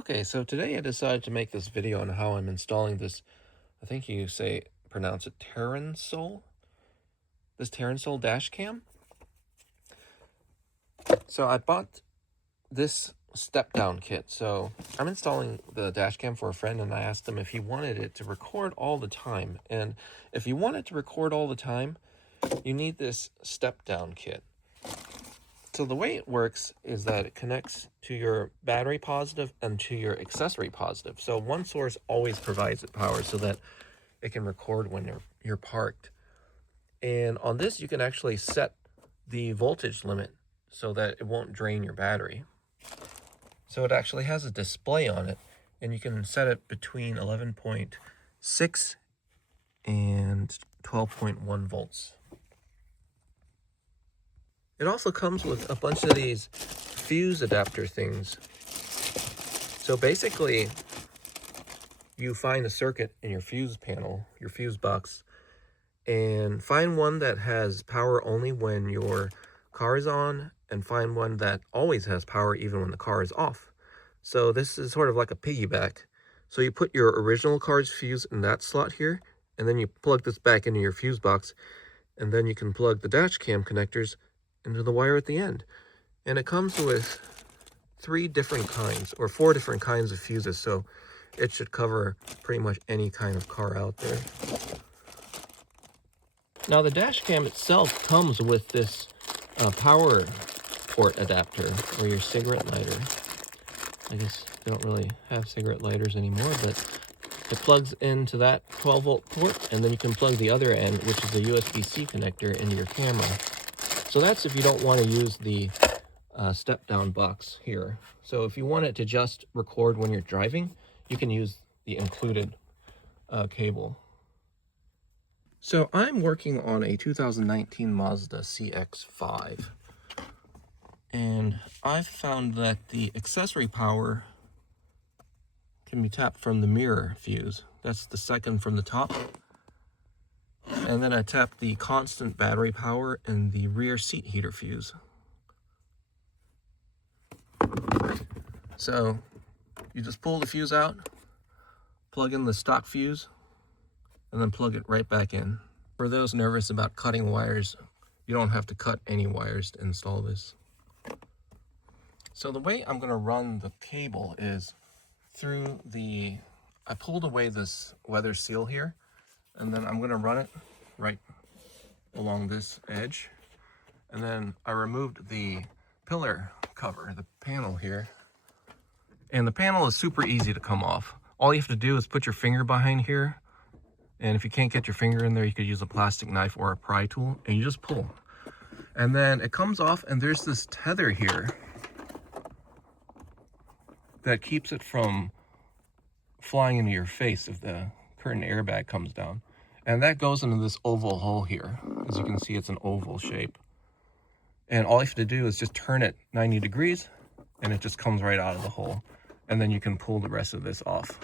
Okay, so today I decided to make this video on how I'm installing this, I think pronounce it Terransol, this Terransol dash cam. So I bought this step down kit. So I'm installing the dash cam for a friend, and I asked him if he wanted it to record all the time. And if you want it to record all the time, you need this step down kit. So the way it works is that it connects to your battery positive and to your accessory positive. So one source always provides it power so that it can record when you're parked. And on this, you can actually set the voltage limit so that it won't drain your battery. So it actually has a display on it, and you can set it between 11.6 and 12.1 volts. It also comes with a bunch of these fuse adapter things. So basically, you find a circuit in your fuse panel, your fuse box, and find one that has power only when your car is on, and find one that always has power even when the car is off. So this is sort of like a piggyback. So you put your original car's fuse in that slot here, and then you plug this back into your fuse box, and then you can plug the dash cam connectors into the wire at the end. And it comes with 4 different kinds of fuses, so it should cover pretty much any kind of car out there. Now the dash cam itself comes with this power port adapter, or your cigarette lighter. I guess they don't really have cigarette lighters anymore, but it plugs into that 12-volt port, and then you can plug the other end, which is a USB-C connector, into your camera. So that's if you don't want to use the step-down box here. So if you want it to just record when you're driving, you can use the included cable. So I'm working on a 2019 Mazda CX-5. And I've found that the accessory power can be tapped from the mirror fuse. That's the second from the top. And then I tapped the constant battery power in the rear seat heater fuse. So you just pull the fuse out, plug in the stock fuse, and then plug it right back in. For those nervous about cutting wires, you don't have to cut any wires to install this. So the way I'm going to run the cable is through I pulled away this weather seal here, and then I'm going to run it right along this edge. And then I removed the pillar cover, the panel here. And the panel is super easy to come off. All you have to do is put your finger behind here. And if you can't get your finger in there, you could use a plastic knife or a pry tool, and you just pull. And then it comes off, and there's this tether here that keeps it from flying into your face if the curtain airbag comes down. And that goes into this oval hole here. As you can see, it's an oval shape. And all you have to do is just turn it 90 degrees, and it just comes right out of the hole. And then you can pull the rest of this off.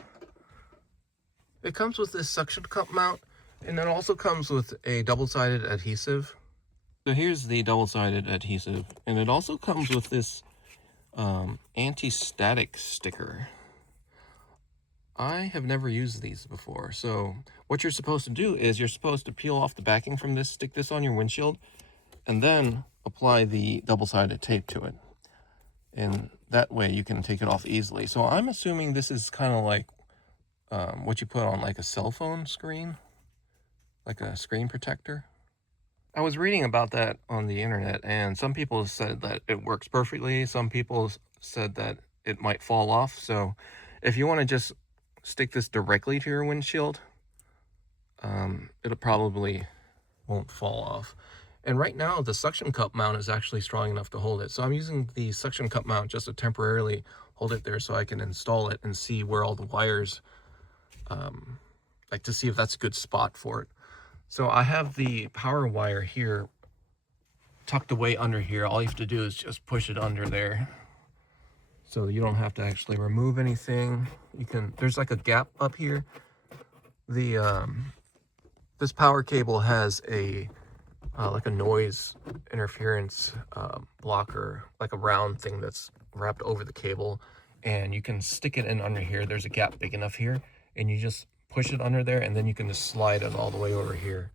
It comes with this suction cup mount, and it also comes with a double-sided adhesive. So here's the double-sided adhesive, and it also comes with this anti-static sticker. I have never used these before. So what you're supposed to do is you're supposed to peel off the backing from this, stick this on your windshield, and then apply the double-sided tape to it. And that way you can take it off easily. So I'm assuming this is kind of like what you put on like a cell phone screen, like a screen protector. I was reading about that on the internet, and some people said that it works perfectly. Some people said that it might fall off. So if you want to just stick this directly to your windshield, it probably won't fall off. And right now the suction cup mount is actually strong enough to hold it. So I'm using the suction cup mount just to temporarily hold it there so I can install it and see where all the wires, like to see if that's a good spot for it. So I have the power wire here tucked away under here. All you have to do is just push it under there. So you don't have to actually remove anything. There's like a gap up here. This power cable has like a noise interference blocker, like a round thing that's wrapped over the cable, and you can stick it in under here. There's a gap big enough here, and you just push it under there, and then you can just slide it all the way over here.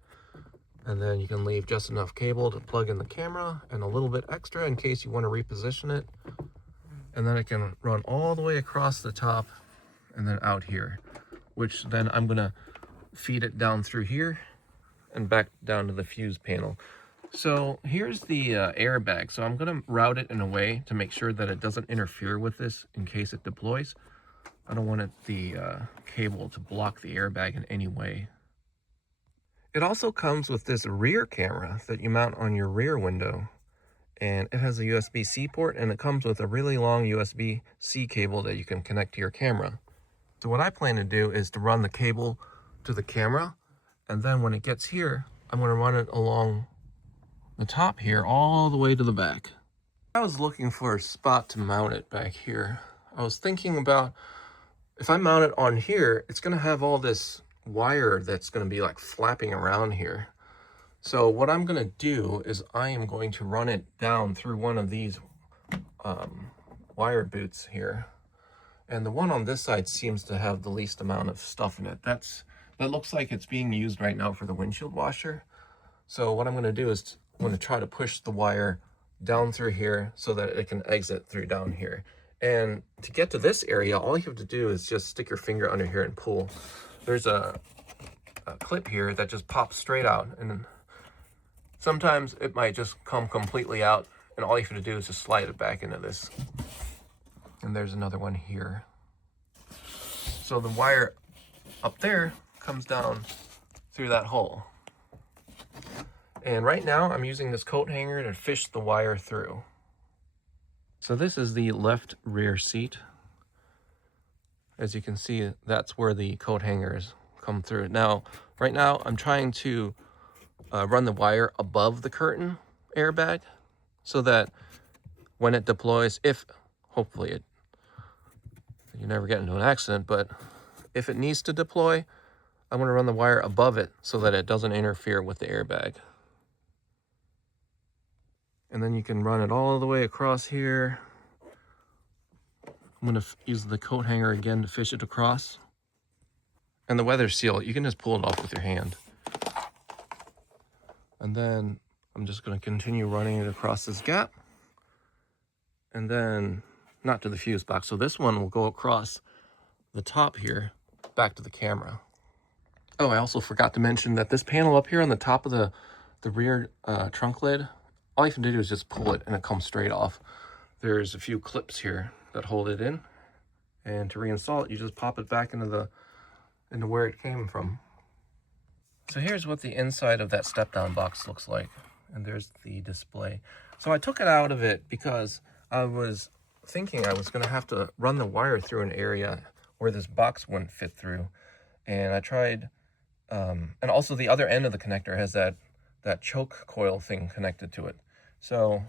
And then you can leave just enough cable to plug in the camera and a little bit extra in case you want to reposition it. And then it can run all the way across the top and then out here, which then I'm gonna feed it down through here and back down to the fuse panel. So here's the airbag. So I'm gonna route it in a way to make sure that it doesn't interfere with this in case it deploys. I don't want the cable to block the airbag in any way. It also comes with this rear camera that you mount on your rear window, and it has a USB-C port, and it comes with a really long USB-C cable that you can connect to your camera. So what I plan to do is to run the cable to the camera, and then when it gets here, I'm going to run it along the top here all the way to the back. I was looking for a spot to mount it back here. I was thinking about if I mount it on here, it's going to have all this wire that's going to be like flapping around here. So what I'm going to do is I am going to run it down through one of these wire boots here. And the one on this side seems to have the least amount of stuff in it. That looks like it's being used right now for the windshield washer. So what I'm going to do is I'm going to try to push the wire down through here so that it can exit through down here. And to get to this area, all you have to do is just stick your finger under here and pull. There's a clip here that just pops straight out, and sometimes it might just come completely out, and all you have to do is just slide it back into this. And there's another one here. So the wire up there comes down through that hole. And right now I'm using this coat hanger to fish the wire through. So this is the left rear seat. As you can see, that's where the coat hangers come through. Now, right now, I'm trying to run the wire above the curtain airbag so that when it deploys, if hopefully you never get into an accident, but if it needs to deploy, I'm going to run the wire above it so that it doesn't interfere with the airbag. And then you can run it all the way across here. I'm going to use the coat hanger again to fish it across. And the weather seal, you can just pull it off with your hand. And then I'm just going to continue running it across this gap. And then, not to the fuse box. So this one will go across the top here, back to the camera. Oh, I also forgot to mention that this panel up here on the top of the rear trunk lid, all you have to do is just pull it and it comes straight off. There's a few clips here that hold it in, and to reinstall it, you just pop it back into where it came from. So here's what the inside of that step-down box looks like, and there's the display. So I took it out of it because I was thinking I was going to have to run the wire through an area where this box wouldn't fit through, and I tried, and also the other end of the connector has that choke coil thing connected to it. So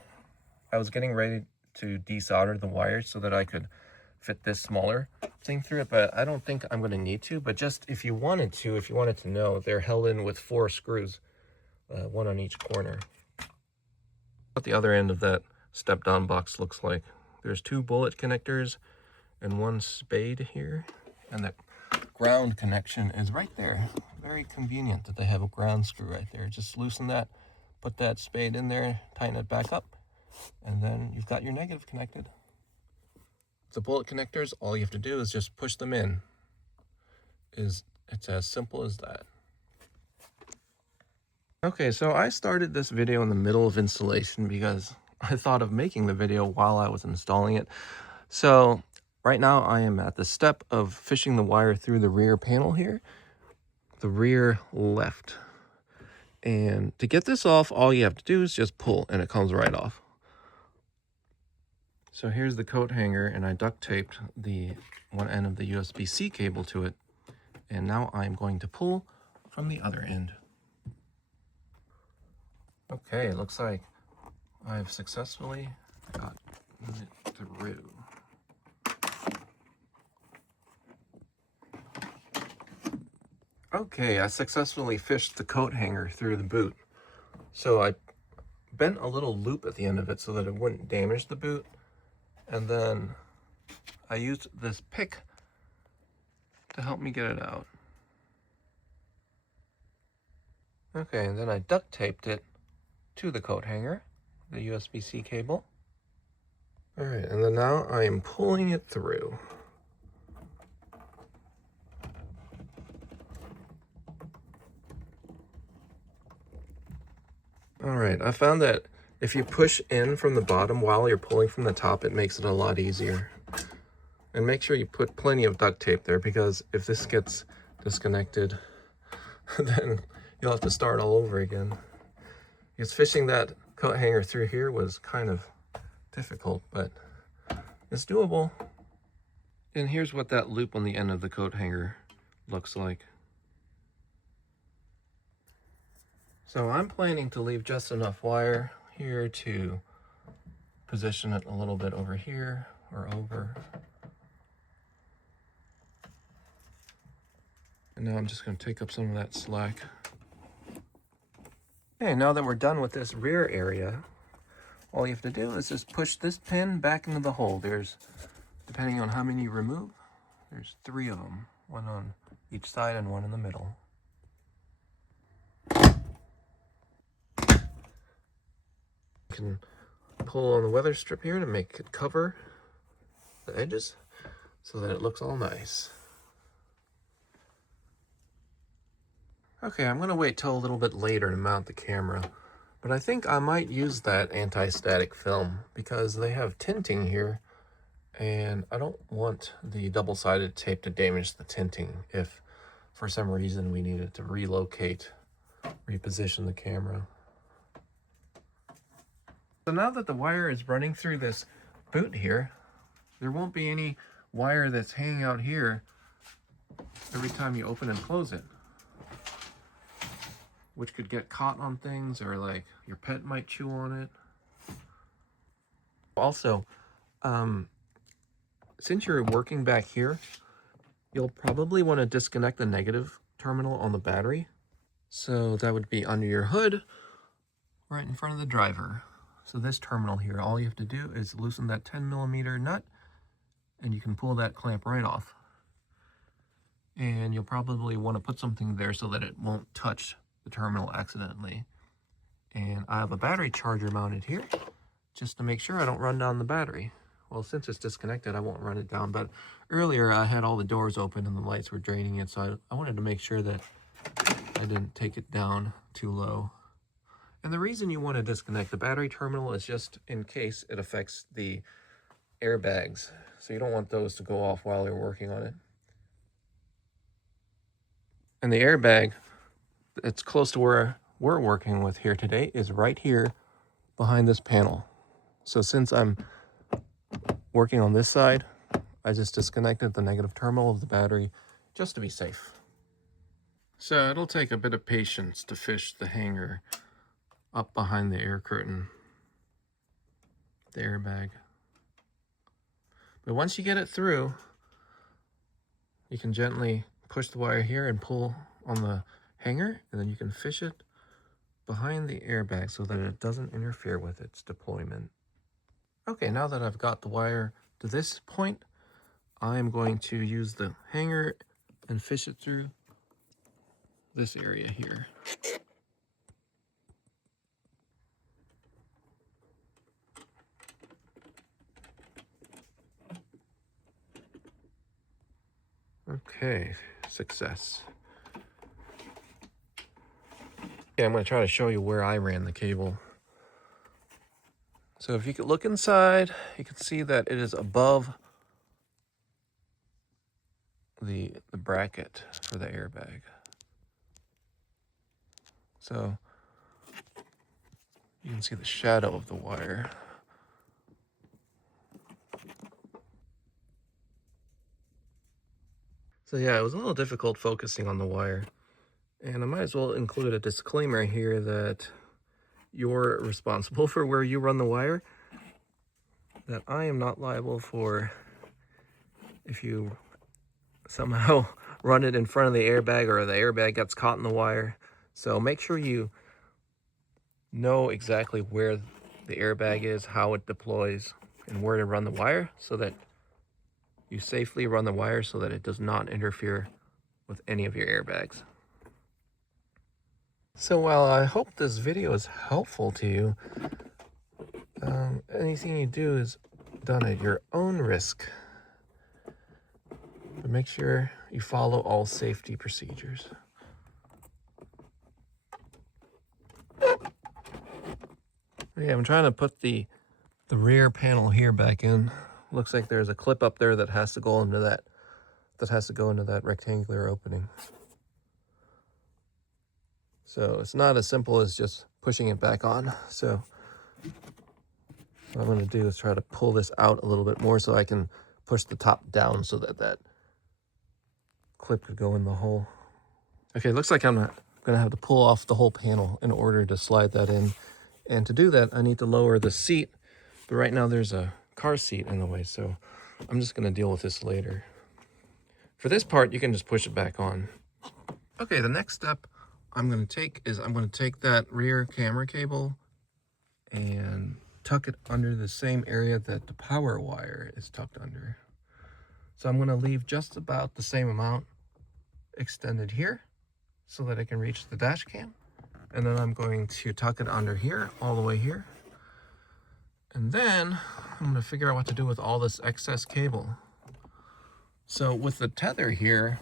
I was getting ready to desolder the wires so that I could fit this smaller thing through it, but I don't think I'm going to need to. But just if you wanted to know, they're held in with 4 screws, one on each corner. What the other end of that step down box looks like. There's 2 bullet connectors and 1 spade here, and the ground connection is right there. Very convenient that they have a ground screw right there. Just loosen that, put that spade in there, tighten it back up, and then you've got your negative connected. The bullet connectors, all you have to do is just push them in. It's as simple as that. Okay, so I started this video in the middle of installation because I thought of making the video while I was installing it. So right now I am at the step of fishing the wire through the rear panel here, the rear left. And to get this off, all you have to do is just pull and it comes right off. So here's the coat hanger, and I duct taped the one end of the USB-C cable to it. And now I'm going to pull from the other end. Okay, it looks like I've successfully got it through. Okay, I successfully fished the coat hanger through the boot. So I bent a little loop at the end of it so that it wouldn't damage the boot. And then I used this pick to help me get it out. Okay, and then I duct taped it to the coat hanger, the USB-C cable. All right, and then now I am pulling it through. All right, I found that if you push in from the bottom while you're pulling from the top, it makes it a lot easier. And make sure you put plenty of duct tape there, because if this gets disconnected, then you'll have to start all over again. Because fishing that coat hanger through here was kind of difficult, but it's doable. And here's what that loop on the end of the coat hanger looks like. So I'm planning to leave just enough wire here to position it a little bit over here or over. And now I'm just going to take up some of that slack. Okay, now that we're done with this rear area, all you have to do is just push this pin back into the hole. There's, depending on how many you remove, there's 3 of them. One on each side and one in the middle. You can pull on the weather strip here to make it cover the edges so that it looks all nice. Okay, I'm gonna wait till a little bit later to mount the camera, but I think I might use that anti-static film because they have tinting here, and I don't want the double-sided tape to damage the tinting if for some reason we needed to relocate, reposition the camera. So now that the wire is running through this boot here, there won't be any wire that's hanging out here every time you open and close it, which could get caught on things, or like your pet might chew on it. Also, since you're working back here, you'll probably want to disconnect the negative terminal on the battery. So that would be under your hood, right in front of the driver. So this terminal here, all you have to do is loosen that 10mm nut, and you can pull that clamp right off. And you'll probably want to put something there so that it won't touch the terminal accidentally. And I have a battery charger mounted here just to make sure I don't run down the battery. Well, since it's disconnected, I won't run it down, but earlier I had all the doors open and the lights were draining it, so I wanted to make sure that I didn't take it down too low. And the reason you want to disconnect the battery terminal is just in case it affects the airbags, so you don't want those to go off while you're working on it. And the airbag that's close to where we're working with here today is right here behind this panel. So since I'm working on this side, I just disconnected the negative terminal of the battery just to be safe. So it'll take a bit of patience to fish the hanger up behind the air curtain, the airbag. But once you get it through, you can gently push the wire here and pull on the hanger, and then you can fish it behind the airbag so that it doesn't interfere with its deployment. Okay, now that I've got the wire to this point, I'm going to use the hanger and fish it through this area here. Okay, success. Okay, I'm going to try to show you where I ran the cable. So if you could look inside, you can see that it is above the bracket for the airbag. So you can see the shadow of the wire. So yeah, it was a little difficult focusing on the wire. And I might as well include a disclaimer here that you're responsible for where you run the wire, that I am not liable for if you somehow run it in front of the airbag or the airbag gets caught in the wire. So make sure you know exactly where the airbag is, how it deploys, and where to run the wire so that you safely run the wire so that it does not interfere with any of your airbags. So while I hope this video is helpful to you, anything you do is done at your own risk. But make sure you follow all safety procedures. Yeah, I'm trying to put the rear panel here back in. Looks like there's a clip up there that has to go into that rectangular opening. So it's not as simple as just pushing it back on. So what I'm going to do is try to pull this out a little bit more so I can push the top down so that that clip could go in the hole. Okay, it looks like I'm going to have to pull off the whole panel in order to slide that in. And to do that, I need to lower the seat. But right now there's a car seat in the way, so I'm just going to deal with this later. For this part, you can just push it back on. Okay, the next step I'm going to take is I'm going to take that rear camera cable and tuck it under the same area that the power wire is tucked under. So I'm going to leave just about the same amount extended here so that I can reach the dash cam. And then I'm going to tuck it under here, all the way here. And then I'm going to figure out what to do with all this excess cable. So with the tether here,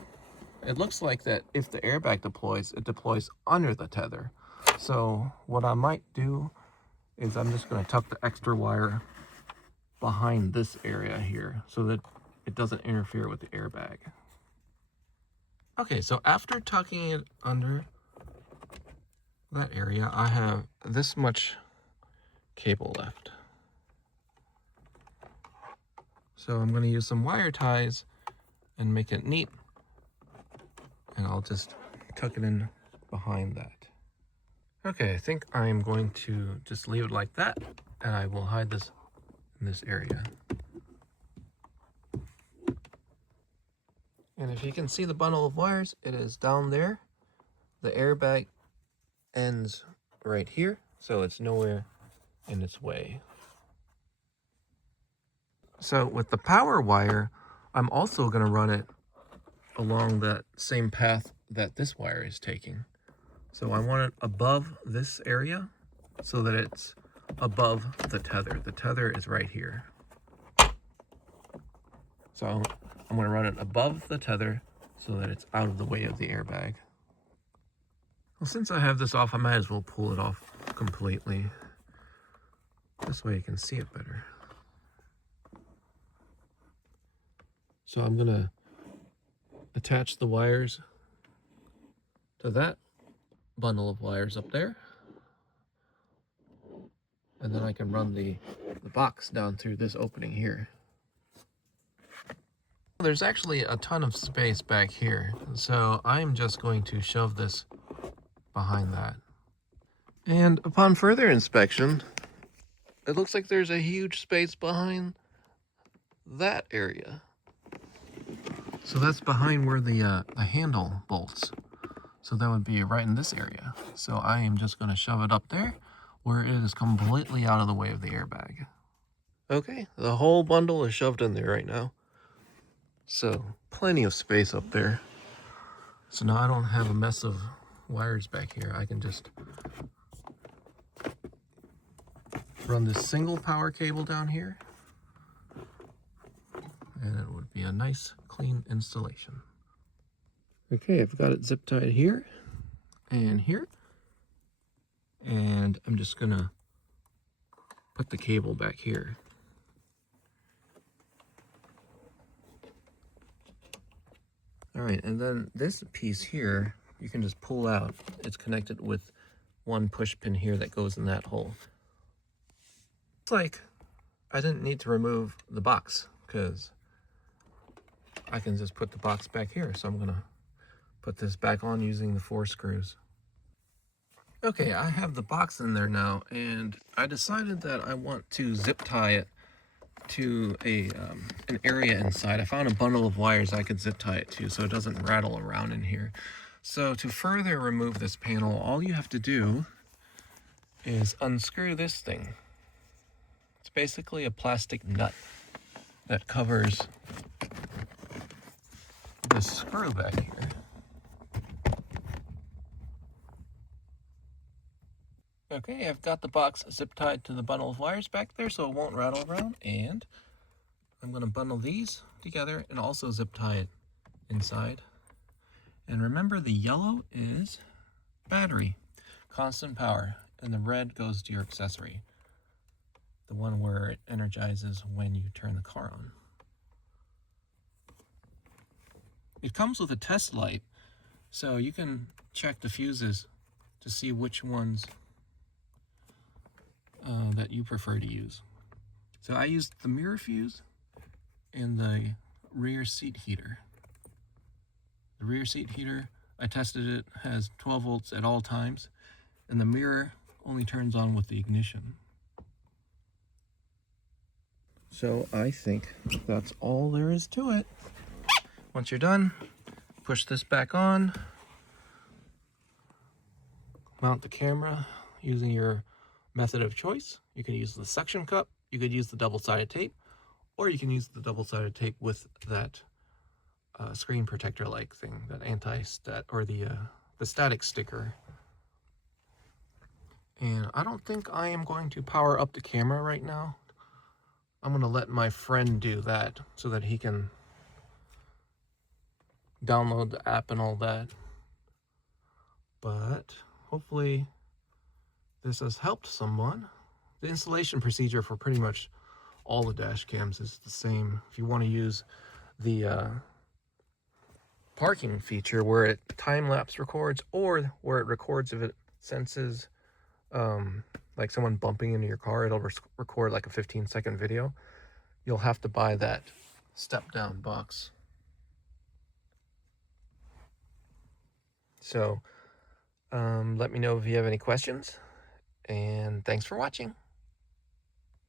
it looks like that if the airbag deploys, it deploys under the tether. So what I might do is I'm just going to tuck the extra wire behind this area here so that it doesn't interfere with the airbag. Okay, so after tucking it under that area, I have this much cable left. So I'm going to use some wire ties and make it neat. And I'll just tuck it in behind that. Okay, I think I'm going to just leave it like that, and I will hide this in this area. And if you can see the bundle of wires, it is down there. The airbag ends right here, so it's nowhere in its way. So with the power wire, I'm also going to run it along that same path that this wire is taking. So I want it above this area so that it's above the tether. The tether is right here. So I'm going to run it above the tether so that it's out of the way of the airbag. Well, since I have this off, I might as well pull it off completely. This way you can see it better. So I'm going to attach the wires to that bundle of wires up there. And then I can run the box down through this opening here. There's actually a ton of space back here, so I'm just going to shove this behind that. And upon further inspection, it looks like there's a huge space behind that area. So that's behind where the handle bolts. So that would be right in this area. So I am just going to shove it up there where it is completely out of the way of the airbag. Okay, the whole bundle is shoved in there right now. So plenty of space up there. So now I don't have a mess of wires back here. I can just run this single power cable down here, and it would be a nice clean installation. Okay, I've got it zip tied here and here, and I'm just gonna put the cable back here. All right, and then this piece here, you can just pull out. It's connected with one push pin here that goes in that hole. It's like I didn't need to remove the box because I can just put the box back here. So I'm gonna put this back on using the 4 screws. Okay, I have the box in there now, and I decided that I want to zip tie it to an area inside. I found a bundle of wires I could zip tie it to so it doesn't rattle around in here. So to further remove this panel, all you have to do is unscrew this thing. It's basically a plastic nut. that covers this screw back here. Okay, I've got the box zip tied to the bundle of wires back there so it won't rattle around, and I'm going to bundle these together and also zip tie it inside. And remember, the yellow is battery, constant power, and the red goes to your accessory, the one where it energizes when you turn the car on. It comes with a test light, so you can check the fuses to see which ones that you prefer to use. So I used the mirror fuse and the rear seat heater. The rear seat heater, I tested it, has 12 volts at all times, and the mirror only turns on with the ignition. So I think that's all there is to it. Once you're done, push this back on, mount the camera using your method of choice. You could use the suction cup, you could use the double-sided tape, or you can use the double-sided tape with that screen protector like thing, that anti-stat, or the static sticker. And I don't think I am going to power up the camera right now. I'm going to let my friend do that so that he can download the app and all that. But hopefully this has helped someone. The installation procedure for pretty much all the dash cams is the same. If you want to use the parking feature where it time-lapse records, or where it records if it senses like someone bumping into your car, it'll record like a 15-second video. You'll have to buy that step-down box. So let me know if you have any questions, and thanks for watching.